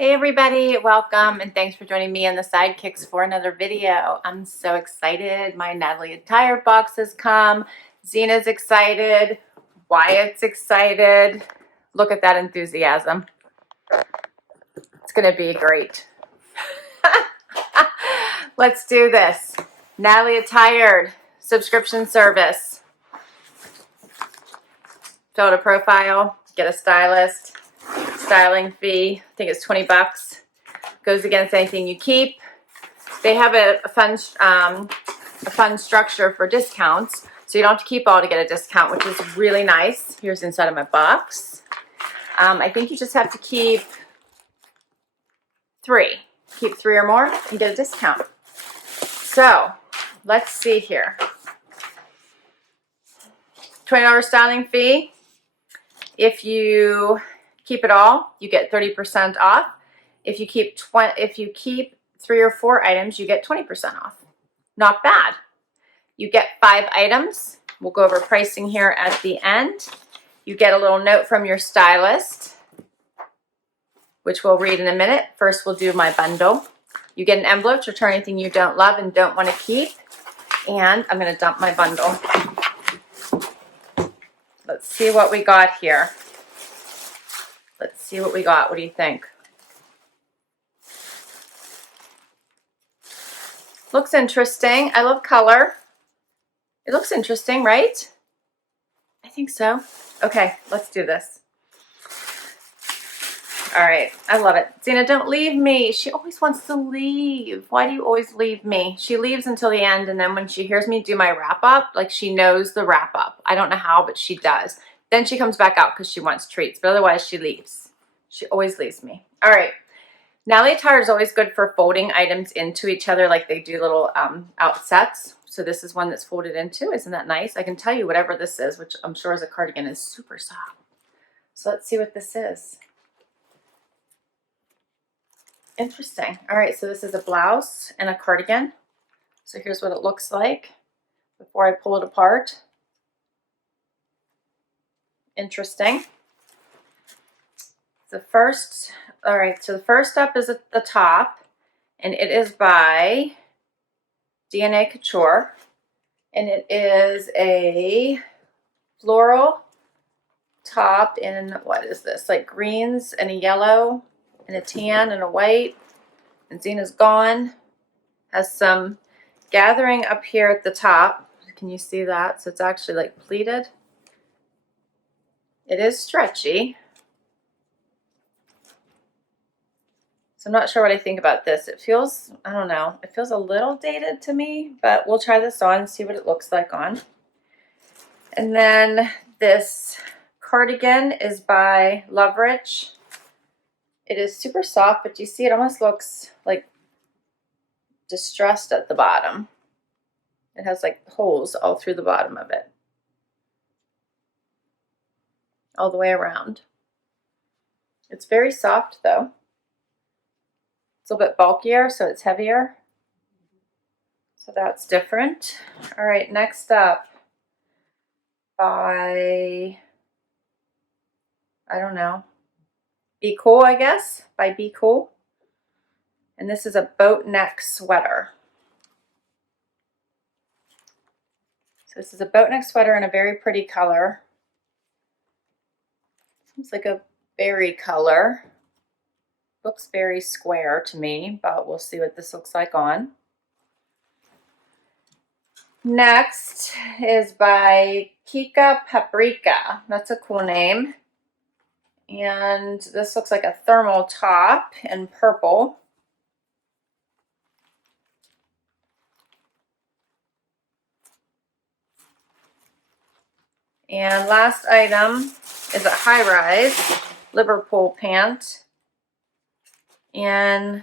Hey everybody, welcome and thanks for joining me in the sidekicks for another video. I'm so excited. My Natalie Attired box has come. Zena's excited. Wyatt's excited. Look at that enthusiasm. It's gonna be great. Let's do this. Natalie Attired subscription service. Fill out a profile, get a stylist. Styling fee, I think it's 20 bucks. Goes against anything you keep. They have a fun structure for discounts, so you don't have to keep all to get a discount, which is really nice. Here's inside of my box. I think you just have to keep 3. Keep 3 or more and get a discount. So let's see here. $20 styling fee. If you keep it all, you get 30% off. If you keep 3 or 4 items, you get 20% off. Not bad. You get 5 items. We'll go over pricing here at the end. You get a little note from your stylist, which we'll read in a minute. First, we'll do my bundle. You get an envelope to return anything you don't love and don't want to keep. And I'm going to dump my bundle. Let's see what we got here. Let's see what we got. What do you think? Looks interesting. I love color. It looks interesting, right? I think so. Okay, let's do this. All right, I love it. Zena, don't leave me. She always wants to leave. Why do you always leave me? She leaves until the end, and then when she hears me do my wrap up, like she knows the wrap up. I don't know how, but she does. Then she comes back out because she wants treats, but otherwise she leaves. She always leaves me. All right. Natalie Attired is always good for folding items into each other, like they do little outsets. So this is one that's folded into. Isn't that nice? I can tell you whatever this is, which I'm sure is a cardigan, is super soft. So let's see what this is. Interesting. All right, so this is a blouse and a cardigan. So here's what it looks like before I pull it apart. Interesting. All right, so the first up is at the top, and it is by DNA Couture, and it is a floral top in, what is this, like greens and a yellow and a tan and a white, and Zena's gone. Has some gathering up here at the top. Can you see that? So it's actually like pleated. It is stretchy. So I'm not sure what I think about this. It feels, I don't know, it feels a little dated to me, but we'll try this on and see what it looks like on. And then this cardigan is by Loverich. It is super soft, but you see it almost looks like distressed at the bottom. It has like holes all through the bottom of it. All the way around. It's very soft though. It's a little bit bulkier, so it's heavier. So that's different. All right, next up by, I don't know, Be Cool, I guess, by Be Cool. And this is a boat neck sweater. So this is a boat neck sweater in a very pretty color. Seems like a berry color. Looks very square to me, but we'll see what this looks like on. Next is by KIKA&300B. That's a cool name. And this looks like a thermal top in purple. And last item is a high-rise Liverpool pant. And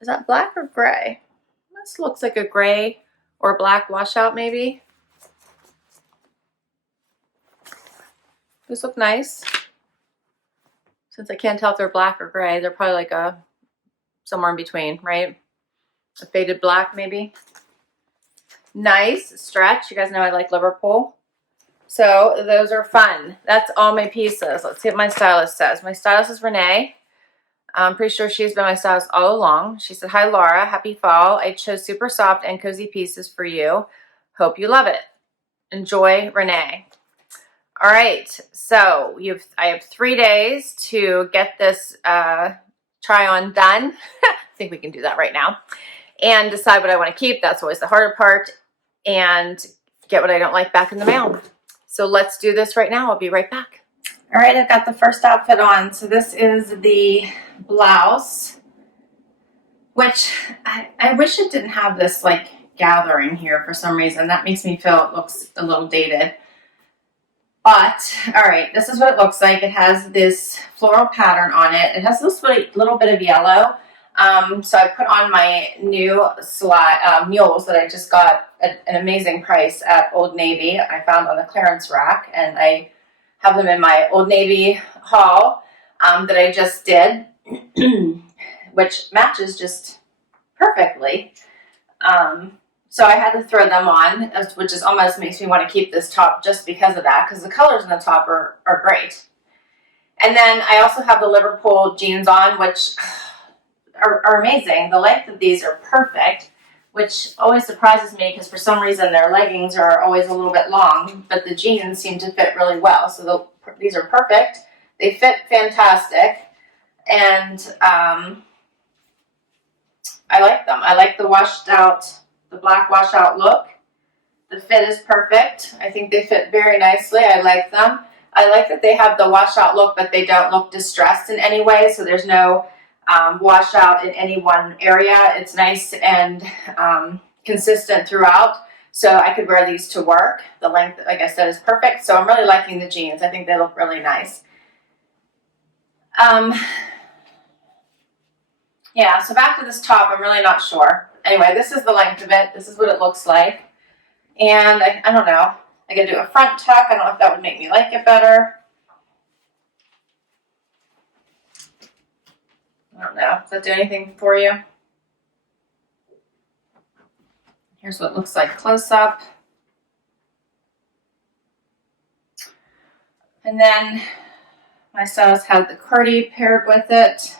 is that black or gray? This looks like a gray or black washout maybe. These look nice. Since I can't tell if they're black or gray, they're probably like a somewhere in between, right? A faded black maybe. Nice stretch. You guys know I like Liverpool. So those are fun. That's all my pieces. Let's see what my stylist says. My stylist is Renee. I'm pretty sure she's been my stylist all along. She said, "Hi Laura, happy fall. I chose super soft and cozy pieces for you. Hope you love it. Enjoy, Renee." All right, so I have 3 days to get this try on done. I think we can do that right now. And decide what I want to keep. That's always the harder part. And get what I don't like back in the mail. So let's do this right now. I'll be right back. All right, I've got the first outfit on. So this is the blouse, which I wish it didn't have this like gathering here for some reason. That makes me feel it looks a little dated. But, all right, this is what it looks like. It has this floral pattern on it. It has this little bit of yellow. So I put on my new mules that I just got at an amazing price at Old Navy. I found on the clearance rack, and I have them in my Old Navy haul that I just did, which matches just perfectly. So I had to throw them on, which is almost makes me want to keep this top just because of that, because the colors in the top are great. And then I also have the Liverpool jeans on, which are amazing. The length of these are perfect, which always surprises me because for some reason their leggings are always a little bit long, but the jeans seem to fit really well. So these are perfect. They fit fantastic, and I like them. I like the black washed out look. The fit is perfect. I think they fit very nicely. I like them. I like that they have the washed out look, but they don't look distressed in any way. So there's no wash out in any one area. It's nice and consistent throughout. So I could wear these to work. The length, like I said, is perfect. So I'm really liking the jeans. I think they look really nice. Yeah, so back to this top, I'm really not sure. Anyway, this is the length of it. This is what it looks like. And I don't know. I could do a front tuck. I don't know if that would make me like it better. I don't know. Does that do anything for you? Here's what it looks like close up. And then my stylist had the Cardi paired with it.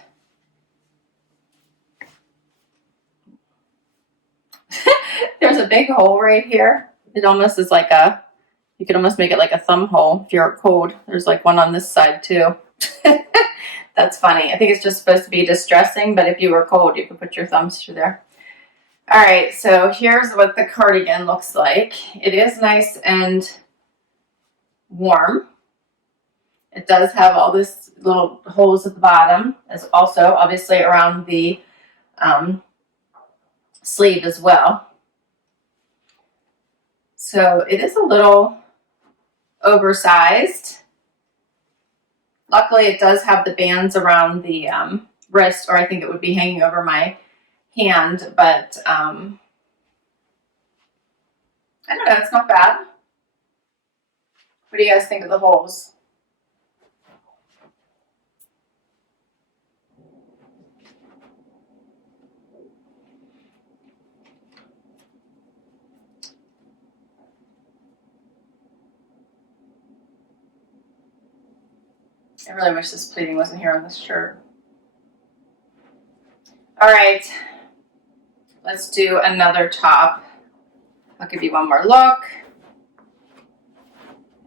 There's a big hole right here. It almost is like you could almost make it like a thumb hole if you're cold. There's like one on this side too. That's funny. I think it's just supposed to be distressing, but if you were cold, you could put your thumbs through there. All right, so here's what the cardigan looks like. It is nice and warm. It does have all this little holes at the bottom, as also obviously around the sleeve as well. So it is a little oversized. Luckily, it does have the bands around the wrist, or I think it would be hanging over my hand, but I don't know, it's not bad. What do you guys think of the holes? I really wish this pleating wasn't here on this shirt. All right, let's do another top. I'll give you one more look,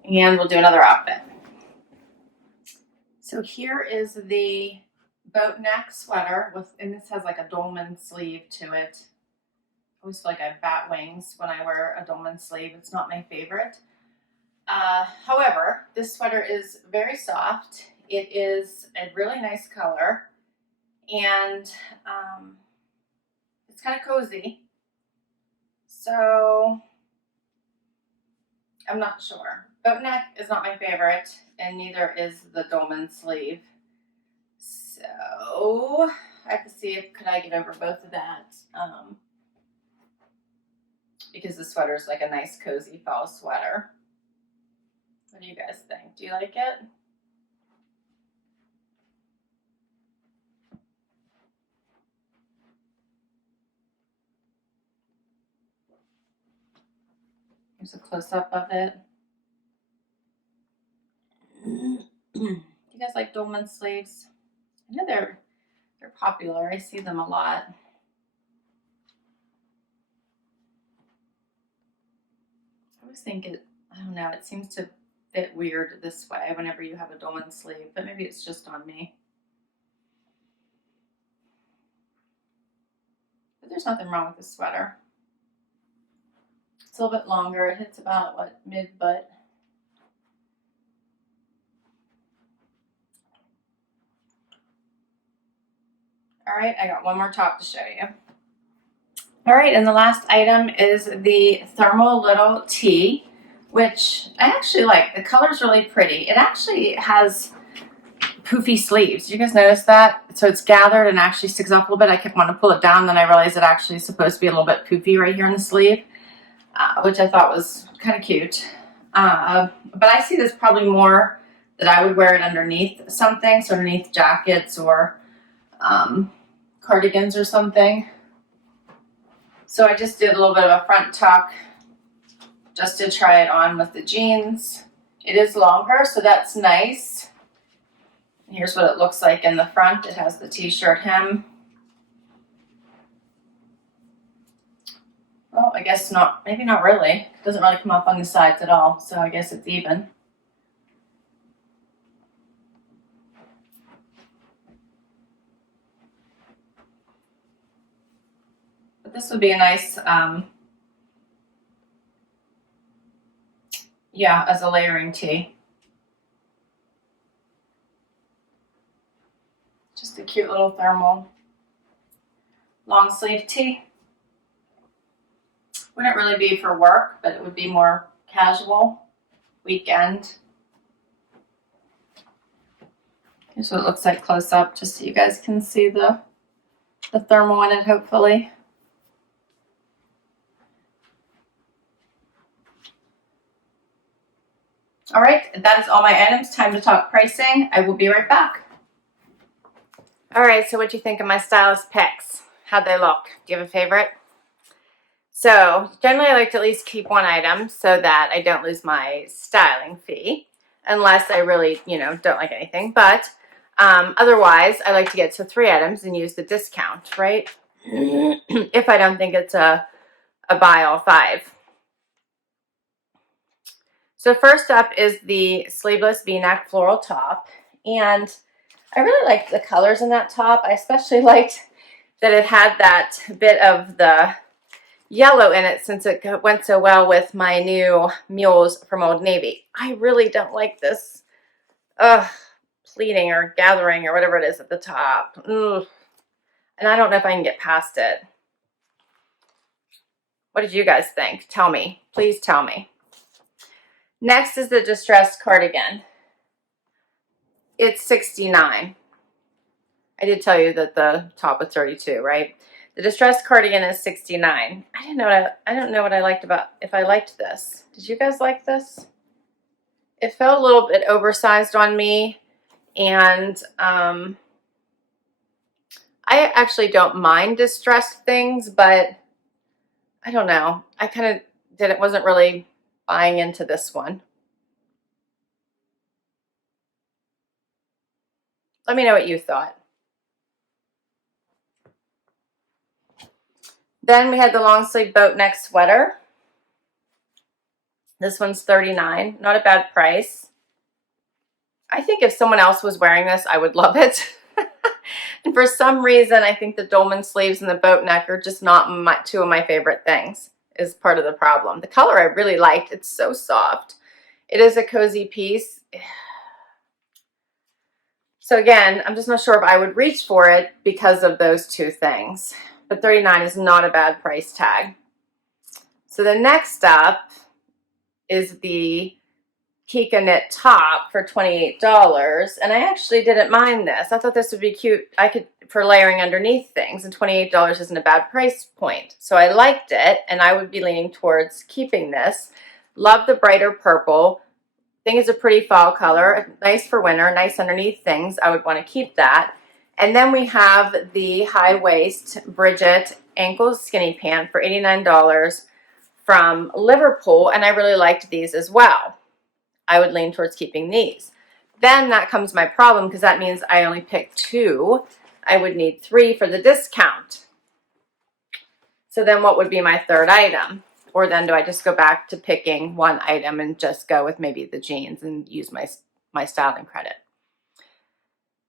and we'll do another outfit. So here is the boat neck sweater and this has like a dolman sleeve to it. I always feel like I have bat wings when I wear a dolman sleeve. It's not my favorite. However, this sweater is very soft. It is a really nice color, and it's kind of cozy. So I'm not sure. Boat neck is not my favorite, and neither is the dolman sleeve. So I have to see if could I get over both of that, because the sweater is like a nice cozy fall sweater. What do you guys think? Do you like it? Here's a close-up of it. Do you guys like dolman sleeves? I know They're popular. I see them a lot. I always think I don't know, it seems to fit weird this way whenever you have a dolman sleeve, but maybe it's just on me. But there's nothing wrong with this sweater. It's a little bit longer. It hits about, what, mid-butt. All right, I got one more top to show you. All right, and the last item is the thermal little tee, which I actually like. The color's really pretty. It actually has poofy sleeves. Did you guys notice that? So it's gathered and actually sticks up a little bit. I kept wanting to pull it down, then I realized it actually is supposed to be a little bit poofy right here in the sleeve, which I thought was kind of cute. But I see this probably more that I would wear it underneath something, so underneath jackets or cardigans or something. So I just did a little bit of a front tuck just to try it on with the jeans. It is longer, so that's nice. Here's what it looks like in the front. It has the t-shirt hem. Well, I guess not, maybe not really. It doesn't really come up on the sides at all, so I guess it's even. But this would be a nice, yeah, as a layering tee. Just a cute little thermal long sleeve tee. Wouldn't really be for work, but it would be more casual, weekend. Here's what it looks like close up, just so you guys can see the thermal in it, hopefully. All right, that is all my items. Time to talk pricing. I will be right back. All right, so what'd you think of my stylist picks? How'd they look? Do you have a favorite? So generally I like to at least keep one item so that I don't lose my styling fee, unless I really, don't like anything. But otherwise, I like to get to 3 items and use the discount, right? If I don't think it's a buy all 5. So first up is the sleeveless V-neck floral top, and I really liked the colors in that top. I especially liked that it had that bit of the yellow in it, since it went so well with my new mules from Old Navy. I really don't like this pleating or gathering or whatever it is at the top. Ugh. And I don't know if I can get past it. What did you guys think? Tell me. Please tell me. Next is the distressed cardigan. It's $69. I did tell you that the top was $32, right? The distressed cardigan is $69. I don't know what I liked about, if I liked this. Did you guys like this? It felt a little bit oversized on me, and I actually don't mind distressed things, but I don't know. I kind of wasn't really buying into this one. Let me know what you thought. Then we had the long sleeve boat neck sweater. This one's $39. Not a bad price. I think if someone else was wearing this, I would love it. And for some reason, I think the dolman sleeves and the boat neck are just not 2 of my favorite things, is part of the problem. The color I really liked. It's so soft. It is a cozy piece. So again, I'm just not sure if I would reach for it because of those 2 things. But $39 is not a bad price tag. So the next up is the KIKA knit top for $28. And I actually didn't mind this. I thought this would be cute. For layering underneath things, and $28 isn't a bad price point. So I liked it, and I would be leaning towards keeping this. Love the brighter purple. Think it's a pretty fall color. Nice for winter, nice underneath things. I would want to keep that. And then we have the high waist Bridget ankle skinny pant for $89 from Liverpool, and I really liked these as well. I would lean towards keeping these. Then that comes my problem, because that means I only picked 2 I would need 3 for the discount. So then what would be my third item? Or then do I just go back to picking one item and just go with maybe the jeans and use my styling credit?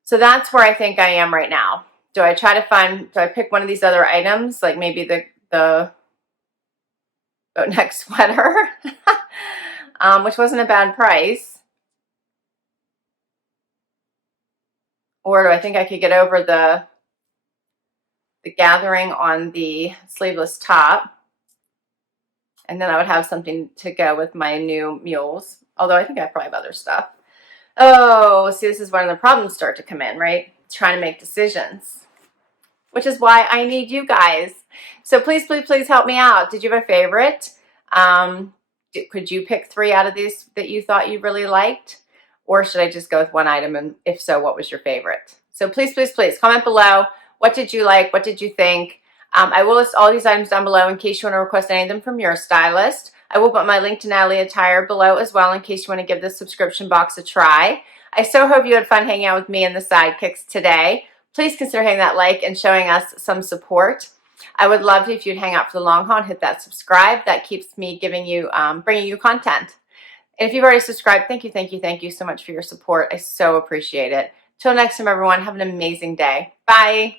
So that's where I think I am right now. Do I try to find, do I pick one of these other items, like maybe the boat neck sweater, which wasn't a bad price? Or do I think I could get over the gathering on the sleeveless top? And then I would have something to go with my new mules. Although I think I probably have other stuff. Oh, see, this is when the problems start to come in, right? Trying to make decisions. Which is why I need you guys. So please, please, please help me out. Did you have a favorite? Could you pick 3 out of these that you thought you really liked? Or should I just go with one item? And if so, what was your favorite? So please, please, please comment below. What did you like? What did you think? I will list all these items down below in case you want to request any of them from your stylist. I will put my link to Natalie Attired below as well in case you want to give this subscription box a try. I so hope you had fun hanging out with me and the sidekicks today. Please consider hitting that like and showing us some support. I would love if you'd hang out for the long haul and hit that subscribe. That keeps me giving you, bringing you content. And if you've already subscribed, thank you, thank you, thank you so much for your support. I so appreciate it. Till next time, everyone, have an amazing day. Bye.